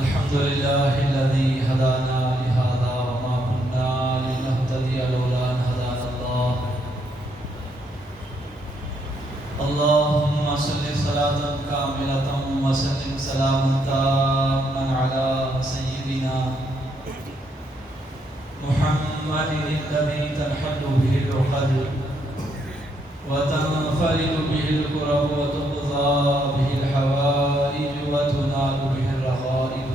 الحمد لله الذي هدانا لهذا وما كنا لنهتدي لولا أن هدانا الله. اللهم صل صلاة كاملة وسلم سلاما تاما على سيدنا محمد الذي تنحل به العقد وتنفرد به الكرب وتقضى به الحوائج وتنال به الرغائب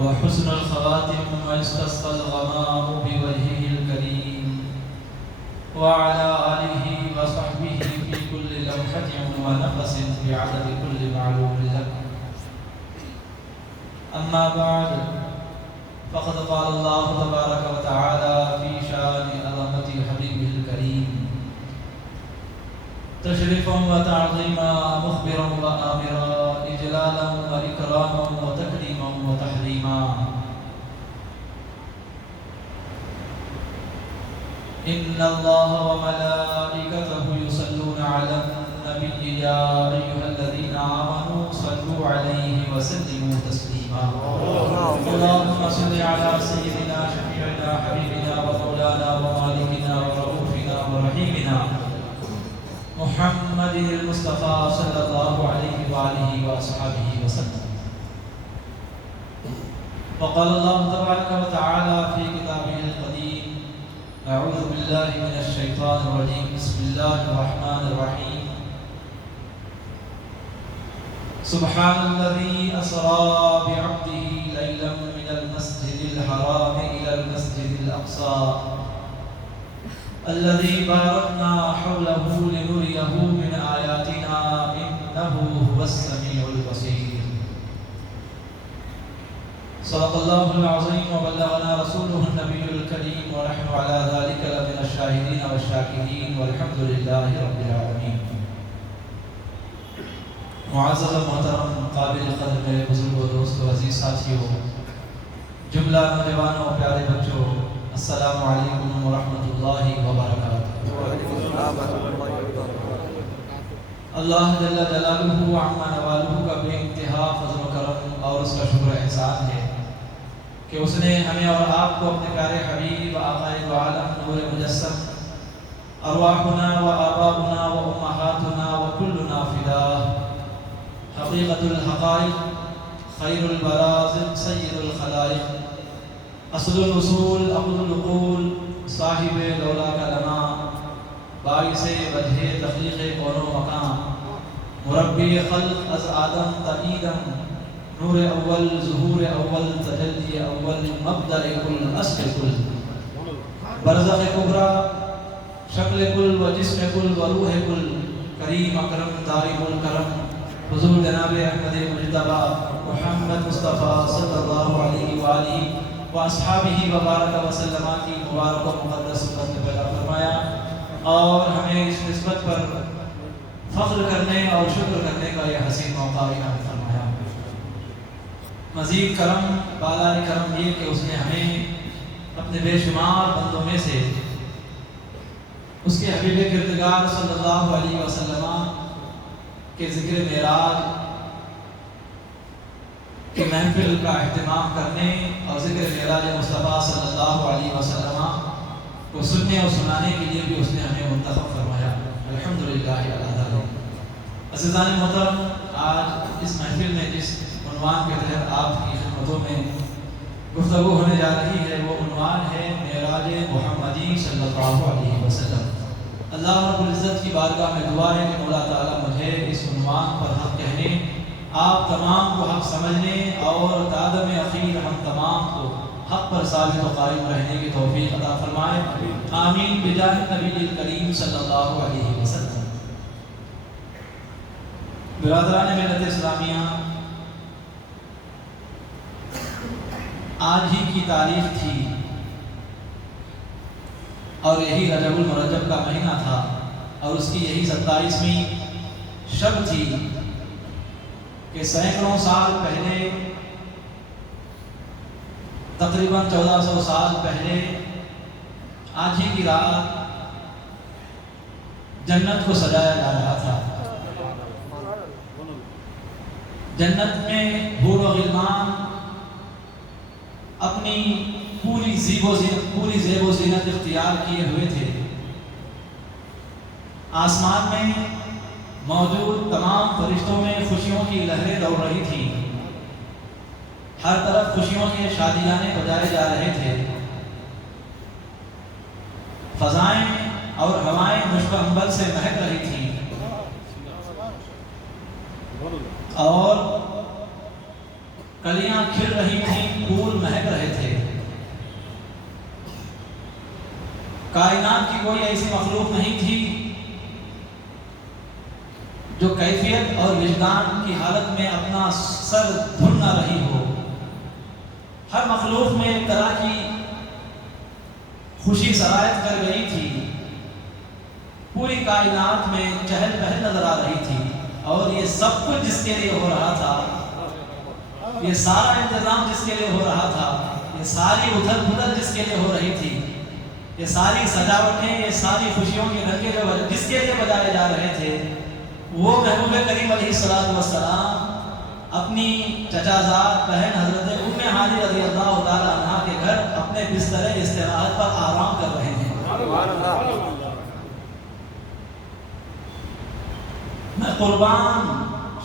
وحسن الخواتم ويستسقى الغمام بوجهه الكريم وعلى آله وصحبه في كل لمحة ونفس بعدد كل معلوم لك. أما بعد فقد قال الله تبارك وتعالى في شان عظمة حبيبه الكريم تشريفا وتعظيما مخبرا وآمرا إجلالا وإكراما وتكريما وتحريما. إن الله وملائكته يصلون على النبي يا أيها الذين آمنوا صلوا عليه وسلموا تسليما. اللهم صل على سيدنا شفيعنا حبيبنا ومولانا ومالكنا ورؤوفنا ورحيمنا محمد المصطفى صلى الله عليه وآله وأصحابه وسلم. وقال الله تبارك وتعالى في كتابه القديم: أعوذ بالله من الشيطان الرجيم، بسم الله الرحمن الرحيم. سبحان الذي أسرى بعبده ليلا من المسجد الحرام إلى المسجد الأقصى الذي باركنا حوله لنريه من آياتنا إنه هو السميع البصير. صدق الله العظيم وبلغنا رسوله النبي الكريم ونحن على ذلك لمن الشاهدين والشاكرين والحمد لله رب العالمين. معزز محترم قابل قدر میرے بزرگ و دوست و عزیز ساتھیوں، جملہ نوجوانوں پیارے بچوں، السلام علیکم ورحمۃ اللہ وبرکاتہ۔ اللہ جل جلالہ وعم نوالہ کا بے انتہا فضل و کرم اور اس کا شکر احسان ہے کہ اس نے ہمیں اور آپ کو اپنے پیارے حبیب آقائے دو عالم نور مجسم ارواحنا و آباؤنا و امہاتنا و کلنا فداہ حقیقت الحقائق خیر البرازق سید الخلائق اصل الوصول عبد العقول صاحب لولا کلمہ باعث وجہ تخلیق کون و مقام مربی خلق از آدم تا ایدم نور اول ظہور اول تجلی اول مبدأ کل اصل کل برزخ کبریٰ شکل کل و جسم کل و روح کل کریم اکرم دائم الکرم حضور جناب احمد مجتبی محمد مصطفیٰ صلی اللہ علیہ وآلہ واصحابہ وبارک وسلم کی مبارک و مقدس سنت میں پیدا فرمایا اور ہمیں اس نسبت پر فخر کرنے اور شکر کرنے کا یہ حسین موقع عنایت فرمایا۔ مزید کرم بالائے کرم یہ کہ اس نے ہمیں اپنے بے شمار بندوں میں سے اس کے حبیب کردگار صلی اللہ علیہ وسلم کے ذکر معراج کی محفل کا اہتمام کرنے اور ذکر معراج مصطفیٰ صلی اللہ علیہ وسلم کو سننے اور سنانے کے لیے بھی اس نے ہمیں منتخب فرمایا۔ الحمدللہ علی ذالک۔ عزیزان محترم، آج اس محفل میں جس عنوان کے تحت آپ کی خدمتوں میں گفتگو ہونے جا رہی ہے وہ عنوان ہے معراج محمدی صلی اللہ علیہ وسلم۔ اللہ رب العزت کی بارگاہ میں دعا ہے کہ مولا تعالیٰ مجھے اس عنوان پر حق کہنے، آپ تمام کو حق سمجھنے اور دادم اخیر ہم تمام کو حق پر ثابت و قائم رہنے کی توفیق عطا فرمائے، آمین بجاہ نبی الکریم صلی اللہ علیہ وسلم۔ برادران ملت اسلامیہ، آج ہی کی تاریخ تھی اور یہی رجب المرجب کا مہینہ تھا اور اس کی یہی 27ویں شب تھی کہ سینکڑوں سال پہلے، تقریباً 1400 سال پہلے آج ہی کی رات جنت کو سجایا جا رہا تھا۔ جنت میں حور و غلمان اپنی پوری زیب و زینت اختیار کیے ہوئے تھے۔ آسمان میں موجود تمام فرشتوں میں خوشیوں کی لہریں دوڑ رہی تھی، ہر طرف خوشیوں کے شادیانے بجائے جا رہے تھے، فضائیں اور ہوائیں مشک عنبر سے مہک رہی تھیں، اور کلیاں کھل رہی تھیں، پھول مہک رہے تھے۔ کائنات کی کوئی ایسی مخلوق نہیں تھی جو کیفیت اور وجدان کی حالت میں اپنا سر دھن نہ رہی ہو۔ ہر مخلوق میں ایک طرح کی خوشی سرایت کر گئی تھی، پوری کائنات میں چہل پہل نظر آ رہی تھی، اور یہ سب کچھ جس کے لیے ہو رہا تھا، یہ سارا انتظام جس کے لیے ہو رہا تھا، یہ ساری ادھر پدھر جس کے لیے ہو رہی تھی، یہ ساری سجاوٹیں، یہ ساری خوشیوں کے ڈنکے جو جس کے لیے بجائے جا رہے تھے، وہ محبوب کریم علیہ السلام اپنی چچا زاد بہن حضرت ام ہانی رضی اللہ تعالی عنہا کے گھر اپنے بستر استراحت پر آرام کر رہے ہیں۔ میں قربان،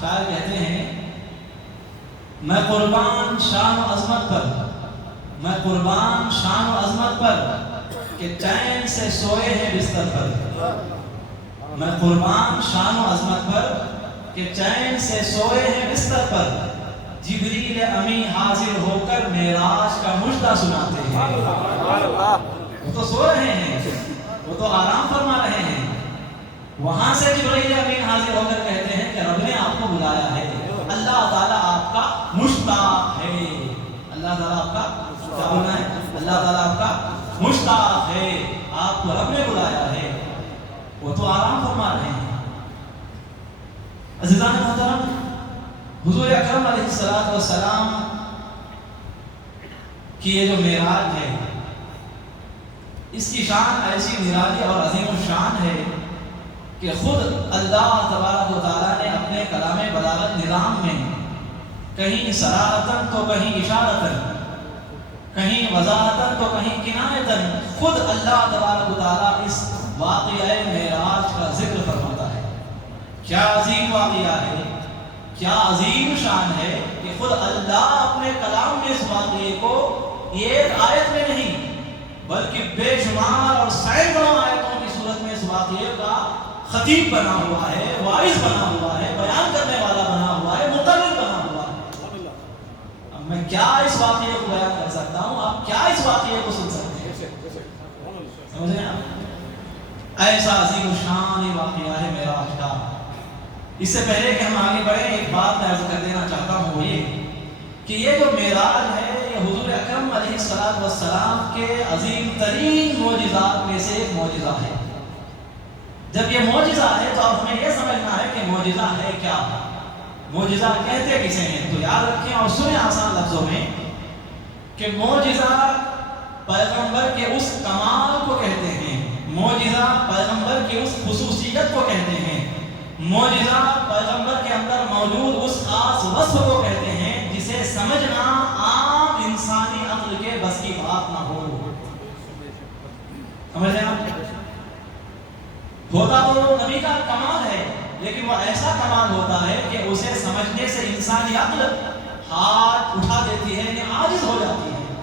شاعر کہتے ہیں، میں قربان شان و عظمت پر، میں قربان شان و عظمت پر کہ چین سے سوئے ہیں بستر پر، میں قربان شان و عظمت پر کہ چین سے سوئے ہیں بستر پر، جبریل امی حاضر ہو کر معراج کا مژدہ سناتے ہیں۔ وہ تو سو رہے ہیں، وہ تو آرام فرما رہے ہیں، وہاں سے جبریل امین حاضر ہو کر کہتے ہیں کہ رب نے آپ کو بلایا ہے، اللہ تعالیٰ آپ کا مشتاق ہے، اللہ تعالیٰ آپ کا کیا بولنا ہے، اللہ تعالیٰ آپ کا مشتاق ہے، آپ کو رب نے بلایا ہے، وہ تو آرام فرما رہے ہیں۔ عزیزان محترم، حضور اکرم علیہ السلام کی یہ جو معراج ہے، اس کی شان ایسی نرالی اور عظیم الشان ہے کہ خود اللہ تبارک و تعالیٰ نے اپنے کلام بلاغت نظام میں کہیں صراحتاً تو کہیں اشارتاً، کہیں وضاحتاً تو کہیں کنایتاً، خود اللہ تبارک و تعالیٰ اس واقعہ معراج کا ذکر فرماتا ہے۔ کیا عظیم واقعہ ہے، کیا عظیم شان ہے کہ خود اللہ اپنے کلام میں اس واقعے کو ایک آیت میں نہیں بلکہ بے شمار اور سینکڑوں آیتوں کی صورت میں اس واقعے کا خطیب بنا ہوا ہے، واعظ بنا ہوا ہے، بیان کرنے والا بنا ہوا ہے، مقرر بنا ہوا ہے۔ اب میں کیا اس واقعے کو بیان کر سکتا ہوں، آپ کیا اس واقعے کو سن سکتے ہیں، سمجھ رہے ہیں آپ؟ ایسا عظیم الشان واقعہ ہے معراج کا۔ اس سے پہلے کہ ہم آگے بڑھیں، ایک بات میں عرض کر دینا چاہتا ہوں، وہ یہ کہ یہ جو معراج ہے یہ حضور اکرم علیہ السلام کے عظیم ترین معجزات میں سے ایک معجزہ ہے۔ جب یہ معجزہ ہے تو اب ہمیں یہ سمجھنا ہے کہ معجزہ ہے کیا، معجزہ کہتے کسے ہیں؟ تو یاد رکھیں اور سنیں آسان لفظوں میں کہ معجزہ پیغمبر کے اس کمال کو کہتے ہیں، معجزہ پیغمبر کی اس خصوصیت کو کہتے ہیں، معجزہ پیغمبر کے اندر موجود اس خاص وصف کو کہتے ہیں جسے سمجھنا عام انسانی عقل کے بس کی بات نہ ہو۔ سمجھ رہے ہیں آپ؟ ہوتا تو نبی کا کمال ہے، لیکن وہ ایسا کمال ہوتا ہے کہ اسے سمجھنے سے انسانی عقل ہاتھ اٹھا دیتی ہے، یعنی عاجز ہو جاتی ہے۔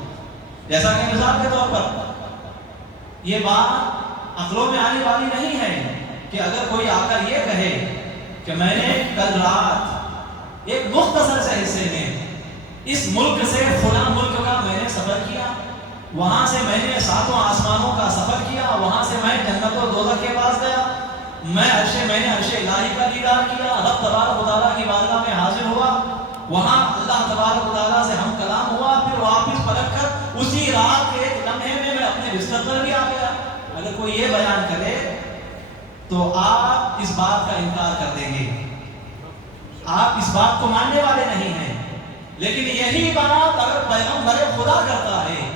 جیسا کہ مثال کے طور پر یہ بات عقلوں میں آنے والی نہیں ہے کہ اگر کوئی آ کر یہ کہے کہ میں نے کل رات ایک مختصر سے حصے میں اس ملک سے فلاں ملک کا میں نے سفر کیا، وہاں سے میں نے ساتوں آسمانوں کا سفر کیا، وہاں سے میں جنت و دوزخ کے پاس گیا، میں نے عرش الہی کا دیدار کیا، رب تبارک و تعالیٰ کی بارگاہ میں حاضر ہوا، وہاں اللہ تبارک و تعالیٰ سے ہم کلام ہوا، پھر واپس پلٹ کر اسی رات کے ایک لمحے میں اپنے بستر پر بھی آ گیا۔ اگر کوئی یہ بیان کرے تو آپ اس بات کا انکار کر دیں گے، آپ اس بات کو ماننے والے نہیں ہیں۔ لیکن یہی بات اگر پیغمبر خدا کرتا ہے،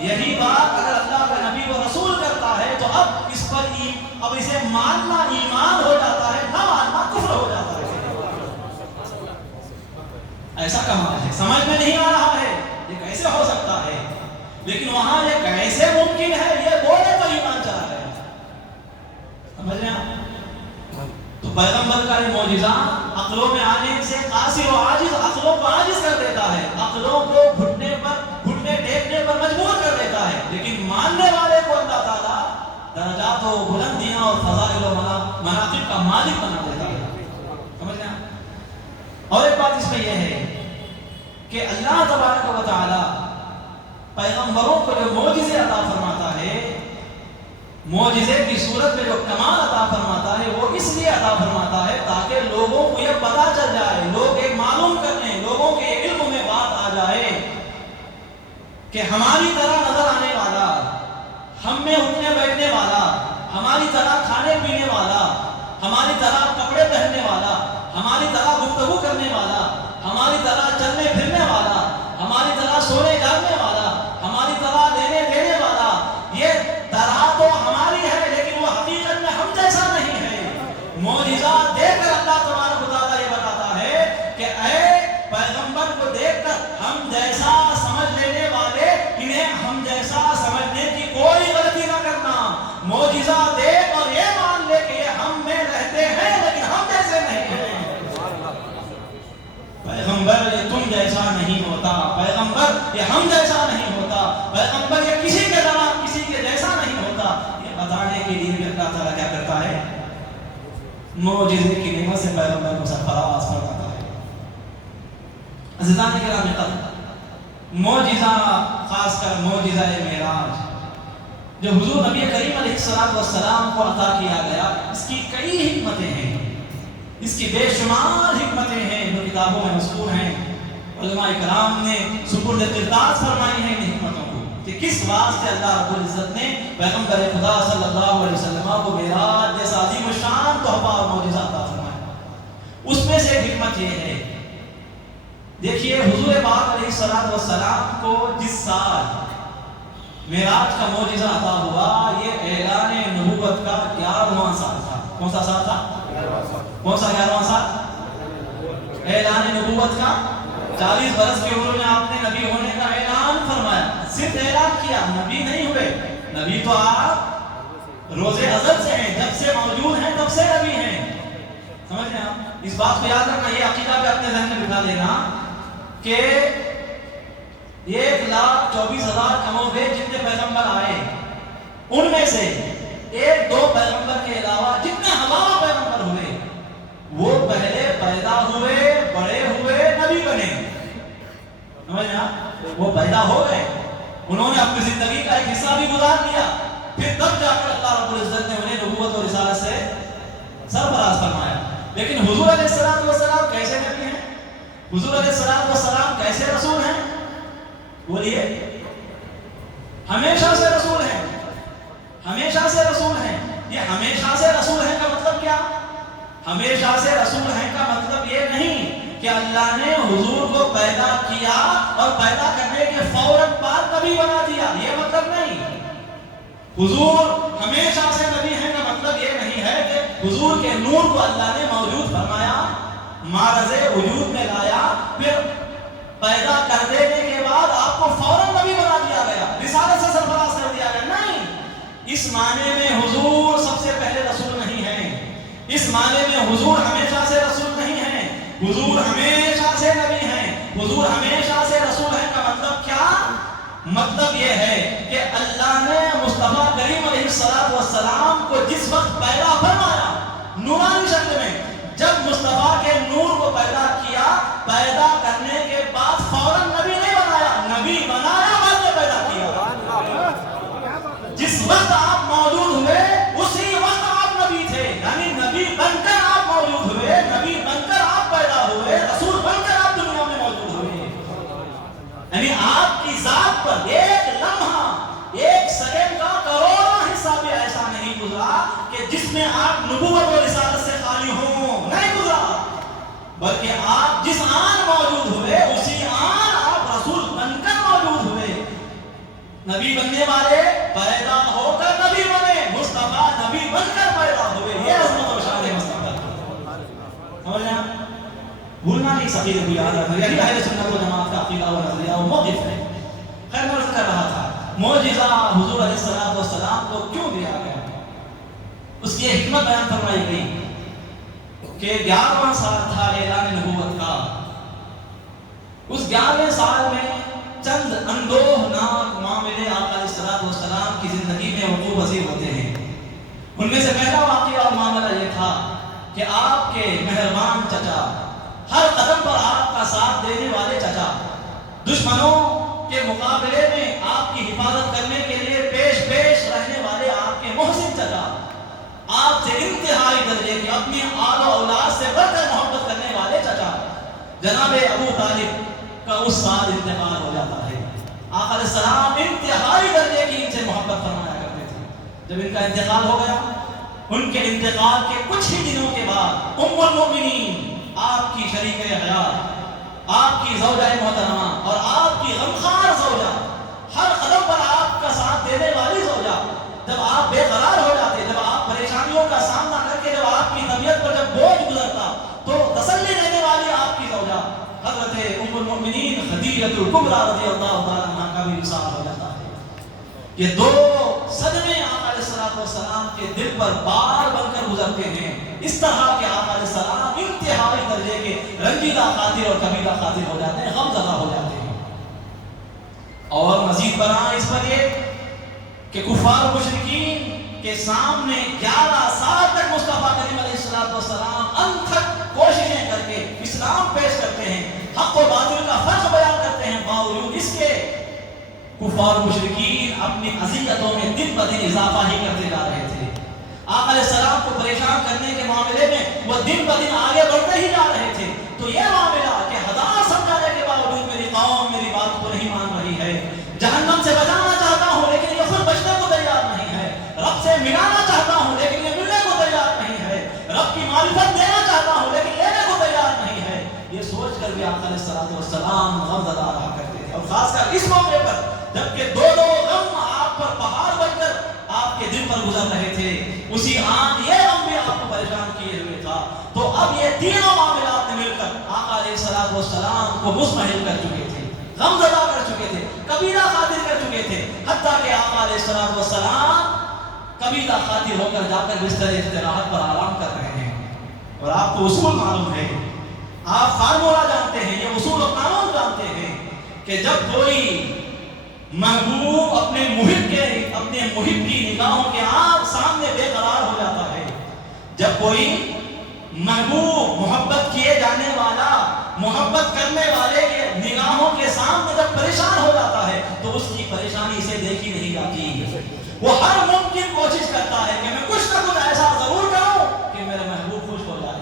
یہی بات اگر اللہ کا نبی و رسول کرتا ہے، تو اب اس پر اب اسے ماننا سمجھ میں نہیں آ رہا ہے یہ کیسے ہو سکتا ہے، لیکن وہاں یہ کیسے ممکن ہے یہ بولے تو ایمان چلا گیا. سمجھ رہے ہیں؟ تو پیغمبر کا یہ معجزہ عقلوں میں آنے سے قاصر و عاجز عقلوں کو عاجز کر دیتا ہے، عقلوں کو گھٹنے ٹیکنے پر مجبور کر دیتا ہے، لیکن ماننے والے کو اللہ تعالیٰ درجات و بلندیاں اور فضائل و مناقب کا مالک بنا دیتا ہے. سمجھ رہے ہیں؟ اور ایک بات اس میں یہ ہے کہ اللہ تبارک و تعالیٰ پیغمبروں کو جو معجزے عطا فرماتا ہے، معجزے کی صورت میں جو کمال عطا فرماتا ہے، وہ اس لیے عطا فرماتا ہے تاکہ لوگوں کو یہ پتا چل جائے، لوگ ایک معلوم کر لیں، لوگوں کے علم میں بات آ جائے کہ ہماری طرح نظر آنے والا، ہم میں اٹھنے بیٹھنے والا، ہماری طرح کھانے پینے والا، ہماری طرح کپڑے پہننے والا، ہماری طرح گفتگو کرنے والا، ہماری طرح چلنے پھرنے والا، ہماری طرح سونے جاگنے والا، ہماری طرح لینے دینے والا، یہ طرح تو ہماری ہے لیکن وہ حقیقت میں ہم جیسا نہیں ہے. معجزہ دیکھ کر اللہ تبارک و تعالیٰ یہ بتاتا ہے کہ اے پیغمبر کو دیکھ کر ہم جیسا سمجھ لینے والے انہیں ہم جیسا سمجھنے کی کوئی غلطی نہ کرنا. معجزہ دیکھ اور یہ مان لے کہ یہ ہم میں رہتے ہیں لیکن ہم جیسے نہیں ہیں. پیغمبر یہ تم جیسا نہیں ہوتا، پیغمبر یہ ہم جیسا نہیں ہوتا، پیغمبر یہ کسی کے طرح کسی کے جیسا نہیں ہوتا. یہ بتانے کے لیے بھی اللہ تعالیٰ کیا کرتا ہے؟ معجزے کی نعمت سے پیغمبر کو سرفراز فرماتا ہے. عزیزان کرام قدر، معجزہ خاص کر معجزہ معراج جو حضور نبی کریم علیہ السلام کو عطا کیا گیا، اس کی کئی حکمتیں ہیں، اس کی بے شمار حکمتیں ہیں جو کتابوں میں مذکور ہیں. علماء کرام نے سپرد قرطاس فرمائی ہیں ان حکمتوں کو کہ کس واسطے اللہ رب العزت نے پیغمبر خدا صلی اللہ علیہ وسلم کو معراج جیسا عظیم الشان تحفہ اور معجزہ عطا فرمایا. اس میں سے حکمت یہ ہے، دیکھیے حضور پاک علیہ السلام کو جس سال معراج کا معجزہ عطا ہوا، یہ اعلان نبوت کا 11واں سال تھا. کون سا سال تھا؟ کون سا 11واں سال؟ اعلان نبوت کا. 40 برس کی عمر میں آپ نے نبی ہونے کا اعلان فرمایا، صرف اعلان کیا، نبی نہیں ہوئے. نبی تو آپ روز ازل سے ہیں، جب سے موجود ہیں تب سے نبی ہیں. سمجھ رہے ہیں آپ؟ اس بات کو یاد رکھنا، یہ عقیدہ بھی اپنے ذہن میں بٹھا لینا کہ 1,24,000 کم و بیش جتنے پیغمبر آئے، ان میں سے 1-2 پیغمبر کے علاوہ جتنے ہزاروں پیغمبر ہوئے، وہ پہلے پیدا ہوئے، بڑے ہوئے، نبی بنے. سمجھنا؟ وہ پیدا ہو گئے، انہوں نے اپنی زندگی کا ایک حصہ بھی گزار دیا، پھر تب جا کر اللہ رب العزت نے انہیں نبوت اور رسالت سے سرفراز فرمایا. لیکن حضور علیہ السلام کیسے نبی ہیں؟ حضور علیہ السلام کیسے رسول ہیں؟ بولیے. ہمیشہ سے رسول ہیں، ہمیشہ سے رسول ہیں. یہ ہمیشہ سے رسول ہیں کا مطلب کیا؟ ہمیشہ سے رسول ہیں کا مطلب یہ نہیں کہ اللہ نے حضور کو پیدا کیا اور پیدا کرنے کے فوراً بعد نبی بنا دیا، یہ مطلب نہیں. حضور ہمیشہ سے نبی ہیں کا مطلب یہ نہیں ہے کہ حضور کے نور کو اللہ نے موجود فرمایا، معرض وجود میں لایا، پھر پیدا کر دینے کے بعد آپ کو فوراً نبی بنا دیا گیا، رسالت سے سرفراز کر دیا گیا. نہیں، اس معنی میں حضور سب سے پہلے رسول نہیں ہیں، اس معنی میں حضور ہمیشہ سے رسول نہیں ہیں. حضور ہمیشہ سے نبی ہیں. حضور ہمیشہ سے رسول ہیں کا مطلب کیا؟ مطلب یہ ہے کہ اللہ نے مصطفیٰ کریم علیہ السلام کو جس وقت پیدا فرمایا نورانی شکل میں، جب مصطفیٰ کے نور کو پیدا کیا، پیدا کرنے کے بعد فوراً نبی نہیں بنایا، نبی بنایا بعد میں پیدا کیا. جس وقت آپ موجود ہوئے اسی وقت آپ نبی تھے، یعنی نبی بن کر آپ موجود ہوئے، نبی بن کر آپ پیدا ہوئے، رسول بن کر آپ دنیا میں موجود ہوئے. یعنی آپ کی ذات پر ایک لمحہ، ایک سیکنڈ کا کروڑواں حصہ بھی ایسا نہیں گزرا کہ جس میں آپ نبوت و رسالت سے خالی ہوں، نہیں گزرا. بلکہ آپ جس آن موجود ہوئے اسی آن آپ رسول بن کر موجود ہوئے. نبی بننے والے پیدا ہو کر نبی بنے، مصطفیٰ نبی بن کر پیدا ہوئے. یہ عظمت و شان مصطفیٰ. سمجھ رہے ہیں؟ بھولنا نہیں اس عقیدے کو یاد رکھنا، یہی اہل سنت و جماعت کا عقیدہ و نظریہ و موقف ہے۔ خیر میں عرض کر رہا تھا معجزہ حضور علیہ السلام کو کیوں دیا گیا، اس کی حکمت بیان فرمائی گئی کہ 11واں سال تھا اعلان نبوت کا، اس 11ویں سال میں چند اندوہناک معاملے آقا علیہ السلام کی زندگی میں وقوع پذیر ہوتے ہیں۔ ان میں سے پہلا واقعہ اور معاملہ یہ تھا کہ آپ کے مہربان چچا، ہر قدم پر آپ کا ساتھ دینے والے چچا، دشمنوں کے مقابلے میں آپ کی حفاظت کرنے کے لیے پیش رہنے والے آپ کے محسن چچا، آپ سے انتہائی درجے کی اپنی آل و اولاد سے بڑھ کر محبت کرنے والے چچا جناب ابو طالب کا اس سال انتقال ہو جاتا ہے۔ آقا علیہ السلام انتہائی درجے کی ان سے محبت فرمایا کرتے تھے۔ جب ان کا انتقال ہو گیا، ان کے انتقال کے کچھ ہی دنوں کے بعد ام المؤمنین، آپ کی شریک حیات، آپ کی زوجہ محترمہ اور آپ کی غمخوار زوجہ، ہر قدم پر آپ کا ساتھ دینے والی زوجہ، جب آپ بے قرار ہو جاتے، جب آپ پریشانیوں کا سامنا کر کے جب آپ کی طبیعت پر جب بوجھ گزرتا تو تسلی دینے والی آپ کی زوجہ حضرت ام المؤمنین خدیجہ الکبریٰ رضی اللہ تعالیٰ عنہا کا بھی وصال ہو جاتا ہے۔ یہ دو صدمے آقا علیہ السلام کے دل پر بار بن کر گزرتے ہیں، اس طرح کے آقا علیہ السلام انتہائی درجے کے رنجیدہ خاطر اور کبیرہ خاطر ہو جاتے ہیں، غم زدہ ہو جاتے ہیں۔ اور مزید برآں اس پر یہ کہ کفار و مشرکین کے سامنے 11 سال تک مصطفیٰ کریم علیہ السلام انتھک کوششیں کر کے اسلام پیش کرتے ہیں، حق و باطل کا فرق بیان کرتے ہیں، باوجود اس کے کفار و مشرکین اپنی اذیتوں میں دن بدن اضافہ ہی کرتے جا رہے تھے۔ آقا علیہ السلام کو پریشان کرنے کے معاملے میں وہ دن بدن آگے بڑھتے ہی جا رہے تھے۔ تو یہ معاملہ کہ ہزار سمجھانے کے باوجود میری قوم میری بات کو نہیں مان رہی ہے، جہنم سے بچانا چاہتا ہوں لیکن یہ خود بچنے کو تیار نہیں ہے، رب سے ملانا چاہتا ہوں لیکن یہ ملنے کو تیار نہیں ہے، رب کی معرفت دینا چاہتا ہوں لیکن لینے کو تیار نہیں ہے، یہ سوچ کر بھی آقا علیہ السلام غم زدہ رہا کرتے تھے۔ اور خاص کر اس موقع پر جبکہ دو غم آپ پر پہاڑ بن کر آپ کے دل پر گزر رہے تھے، اسی آن یہ غم بھی آپ کو پریشان کیے ہوئے تھا، تو اب یہ تینوں معاملات نے مل کر آقا علیہ السلام کو مضمحل کر چکے تھے، غم زدہ کر چکے تھے، کبیرہ خاطر کر چکے تھے، حتیٰ کہ آقا علیہ السلام کبیرہ خاطر ہو کر جا کر بستر استراحت پر آرام کر رہے ہیں۔ اور آپ کو اصول معلوم ہے، آپ فارمولہ جانتے ہیں، یہ اصول و قانون جانتے ہیں کہ جب کوئی محبوب اپنے محب کی نگاہوں کے سامنے بے قرار ہو جاتا ہے، جب کوئی محبوب محبت کیے جانے والا محبت کرنے والے کے نگاہوں کے سامنے جب پریشان ہو جاتا ہے تو اس کی پریشانی اسے دیکھی نہیں جاتی، وہ ہر ممکن کوشش کرتا ہے کہ میں کچھ نہ کچھ ایسا ضرور کروں کہ میرا محبوب خوش ہو جائے،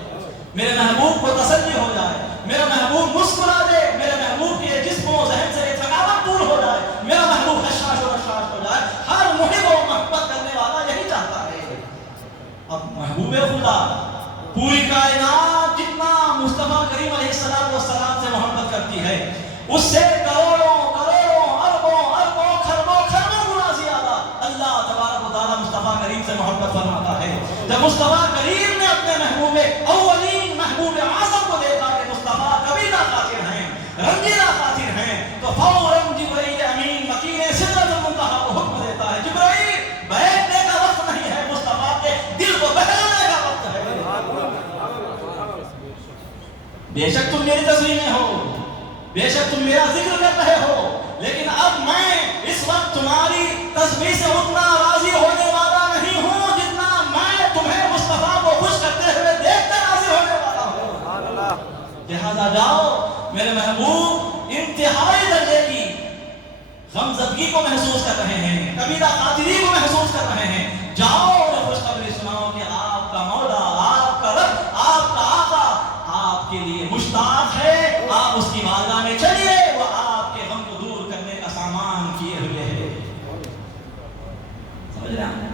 میرے محبوب کو تسلی ہو جائے، میرا محبوب مسکرا دے، میرے محبوب کے جسم و ذہن سے تھکاوٹ دور ہو جائے، میرا محبوب حشاش و رشاش ہو جائے۔ ہر محب و محبت کرنے والا یہی چاہتا ہے۔ اب محبوب خدا پوری کائنات جتنا مصطفیٰ کریم علیہ السلام سے محبت کرتی ہے، اس سے کروڑوں اربوں خربوں گنا زیادہ اللہ تبارک و تعالیٰ مصطفیٰ کریم سے محبت فرماتا ہے۔ جب مصطفیٰ کریم نے اپنے محبوب اولین محبوب اعظم کو دیکھا کہ مصطفیٰ کبیرہ خاطر ہیں، رنجیدہ خاطر ہیں، تو فوراً جبرائیل امین مکین سدرۃ المنتہا کو حکم دیتا ہے، جبرائیل بیٹھنے کا وقت نہیں ہے، مصطفیٰ کے دل کو بہلانے کا وقت ہے۔ بے شک تم میری تصویر میں ہو، بے شک تم میرا ذکر کر رہے ہو، لیکن اب میں اس وقت تمہاری تسبیح سے اتنا راضی ہونے والا نہیں ہوں جتنا میں تمہیں مصطفیٰ کو خوش کرتے ہوئے دیکھ کر راضی ہونے والا ہوں۔ لہذا جاؤ، میرے محبوب انتہائی درجے کی غمزدگی کو محسوس کر رہے ہیں، کبیرہ خاطری کو محسوس کر رہے ہیں، جاؤ اور خوشخبری سناؤ کہ آپ کا مولا، آپ کا رب، آپ کا آقا آپ کے لیے مشتاق ہے، آپ اس کی بارگاہ میں چلیے، وہ آپ کے غم کو دور کرنے کا سامان کیے ہوئے ہے۔ سمجھ رہے ہیں؟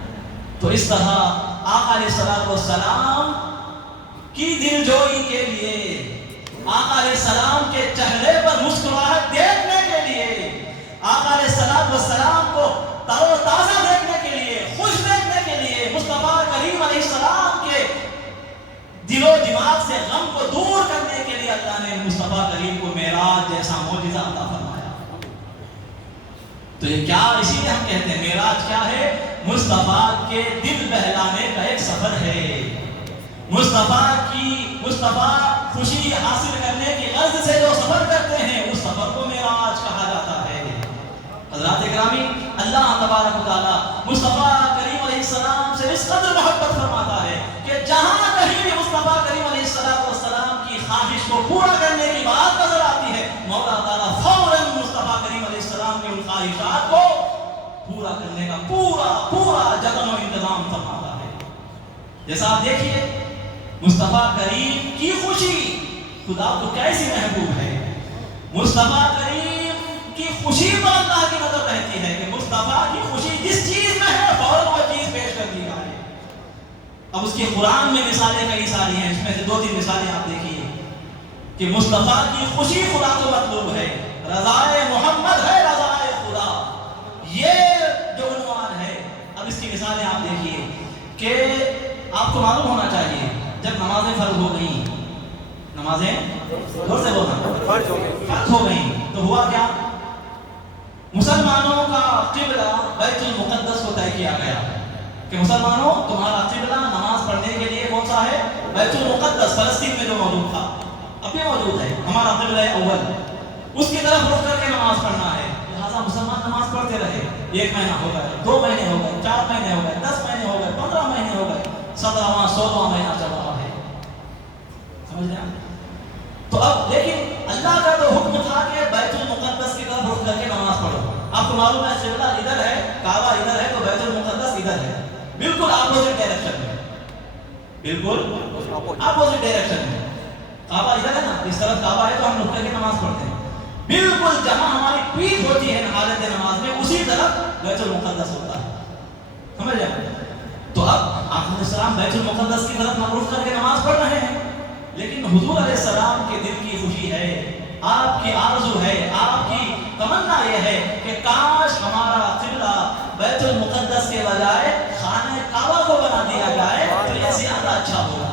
تو اس طرح آقا علیہ السلام کی دل جوئی کے لیے، آقا علیہ السلام کے چہرے پر مسکراہٹ دیکھنے کے لیے، آقا علیہ السلام کو تر و تازہ دیکھنے کے لیے، خوش دیکھنے کے لیے، مصطفیٰ کریم علیہ السلام کے دل و دماغ سے غم کو دور کرنے کے لیے اللہ نے مصطفیٰ جیسا معجزہ عطا فرمایا. تو یہ کیا، اسی لیے ہم کہتے ہیں معراج کیا ہے؟ مصطفیٰ کے دل بہلانے کا ایک سفر ہے. مصطفیٰ خوشی حاصل کرنے کی غرض سے جو سفر کرتے ہیں اس سفر کو معراج کہا جاتا ہے. حضرات اکرامی، اللہ تبارک و تعالیٰ مصطفیٰ کریم علیہ السلام سے اس قدر محبت فرماتا ہے کہ جہاں کہیں بھی مصطفیٰ کریم علیہ السلام کی خواہش کو پورا کرنے کی بات نظر آتی ہے، مولا تعالیٰ فوراً مصطفیٰ کریم علیہ السلام کی ان خواہشات کو پورا کرنے کا پورا جتن و انتظام فرماتا ہے. جیسا آپ دیکھیے مصطفیٰ کریم کی خوشی خدا کو کیسی محبوب ہے. مصطفیٰ کریم کی خوشی پر اللہ کی نظر رہتی ہے کہ مصطفیٰ کی خوشی جس چیز میں ہے فوراً وہ چیز پیش کر دی جائے. اب اس کے قرآن میں مثالیں کئی ساری ہیں، اس میں سے 2-3 مثالیں آپ دیکھیے کہ مصطفیٰ کی خوشی خدا کو مطلوب ہے، رضائے محمد ہے رضائے خدا، یہ جو عنوان ہے. اب اس کی مثالیں آپ دیکھیے کہ آپ کو معلوم ہونا چاہیے جب نمازیں فرض ہو گئیں، نمازیں زور سے بولنا فرض ہو گئیں تو ہوا کیا؟ مسلمانوں کا قبلہ بیت المقدس کو طے کیا گیا کہ مسلمانوں تمہارا قبلہ نماز پڑھنے کے لیے کون سا ہے؟ بیت المقدس، فلسطین میں جو موجود تھا اب بھی موجود ہے، ہمارا قبلہ اول، اس کی طرف رخ کر کے نماز پڑھنا ہے. لہٰذا مسلمان نماز پڑھتے رہے. 1 مہینہ ہو گئے، 2 مہینے ہو گئے، 4 مہینے ہو گئے، 10 مہینے ہو گئے، 15 مہینے ہو گئے، 17واں 16واں مہینہ چل رہا ہے. سمجھ رہے ہیں؟ تو اب لیکن اللہ کا تو حکم تھا کہ بیت المقدس کی طرف رخ کر کے نماز پڑھو. آپ کو معلوم ہے قبلہ ادھر ہے، کعبہ ادھر ہے، تو بیت المقدس ادھر ہے، بالکل اپوزٹ ڈائریکشن میں، بالکل اپوزٹ ڈائریکشن میں. کعبہ ادھر ہے نا، اس طرف کعبہ ہے تو ہم رخ کر کے نماز پڑھتے ہیں. بالکل جہاں ہماری پیٹھ ہوتی ہے حالت نماز میں اسی طرف بیت المقدس ہوتا ہے. سمجھ جائیں؟ تو اب آپ علیہ السلام بیت المقدس کی طرف رخ کر کے نماز پڑھ رہے ہیں، لیکن حضور علیہ السلام کے دل کی خوشی ہے، آپ کی آرزو ہے، آپ کی تمنا یہ ہے کہ کاش ہمارا قبلہ بیت المقدس کے بجائے خانہ کعبہ کو بنا دیا جائے تو یہ زیادہ اچھا ہوگا.